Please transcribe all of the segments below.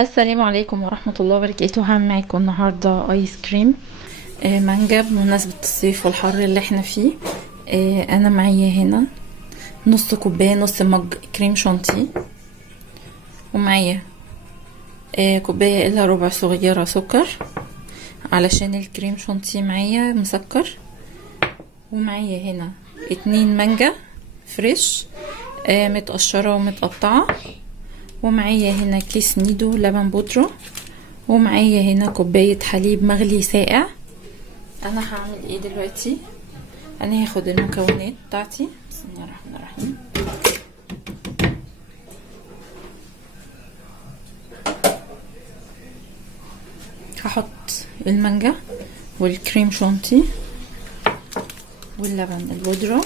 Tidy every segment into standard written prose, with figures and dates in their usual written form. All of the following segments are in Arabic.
السلام عليكم ورحمة الله وبركاته. هعمل معاكم النهاردة ايس كريم مانجا بمناسبة الصيف والحر اللي احنا فيه. انا معايا هنا نص كوباية، نص مج كريم شانتيه، ومعايا كوباية الا ربع صغيرة سكر علشان الكريم شانتيه معايا مسكر، ومعايا هنا 2 مانجا فريش متقشرة ومتقطعة، ومعايا هنا كيس نيدو لبن بودرة، ومعايا هنا كوباية حليب مغلي ساقع. انا هعمل ايه دلوقتي؟ انا هاخد المكونات بتاعتي، بسم الله الرحمن الرحيم. هحط المانجا والكريم شانتيه واللبن البودرة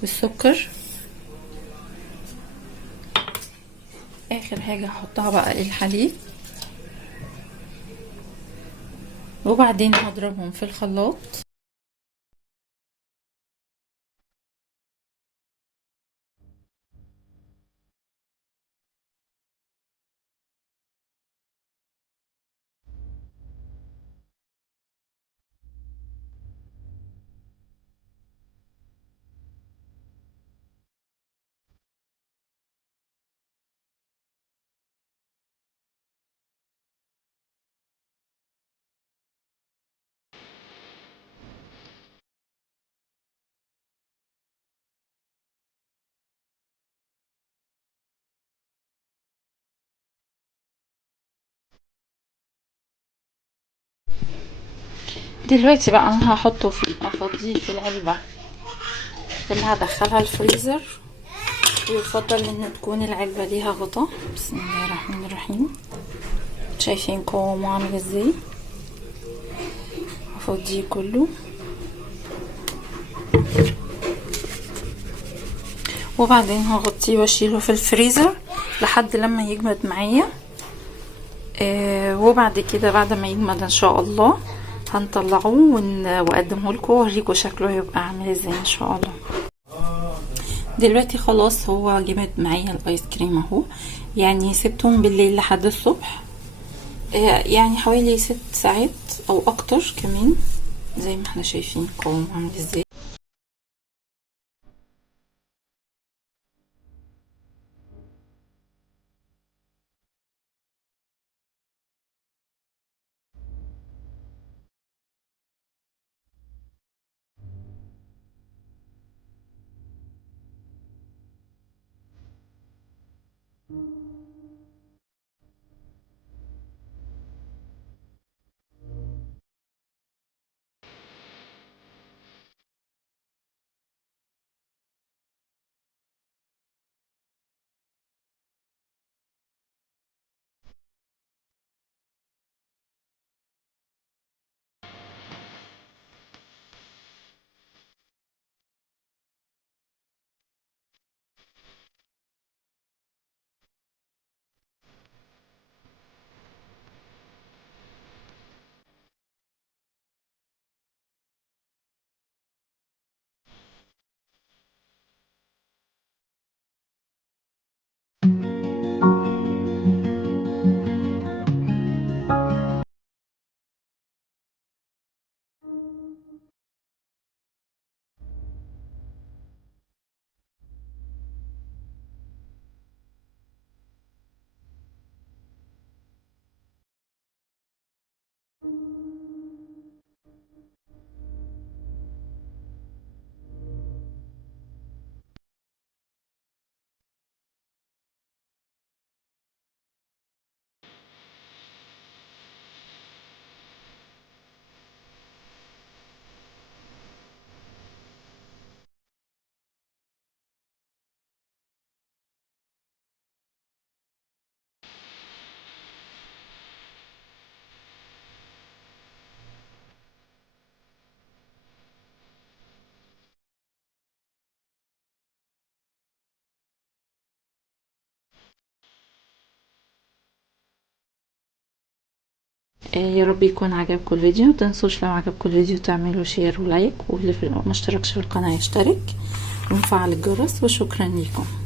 والسكر. اخر حاجة هحطها بقى الحليب، وبعدين هضربهم في الخلاط. دلوقتي بقى انا افضيه في العلبة اللي هدخلها الفريزر، ويفضل ان تكون العلبة ليها غطا. بسم الله الرحمن الرحيم. شايفين قوامه عامل ازاي؟ افضيه كله، وبعدين هغطيه واشيله في الفريزر لحد لما يجمد معايا. وبعد كده بعد ما يجمد ان شاء الله هنطلعه واقدمه لكم واوريكم شكله هيبقى عامل ازاي ان شاء الله. دلوقتي خلاص هو جمد معايا الايس كريم اهو، يعني سبتهم بالليل لحد الصبح، يعني حوالي 6 ساعات او اكتر كمان، زي ما احنا شايفين قوامه عامل ازاي. يا رب يكون عجبكم الفيديو. متنسوش لو عجبكم الفيديو تعملوا شير ولايك، واللي ما اشتركش في القناة يشترك، ونفعل الجرس، وشكرا لكم.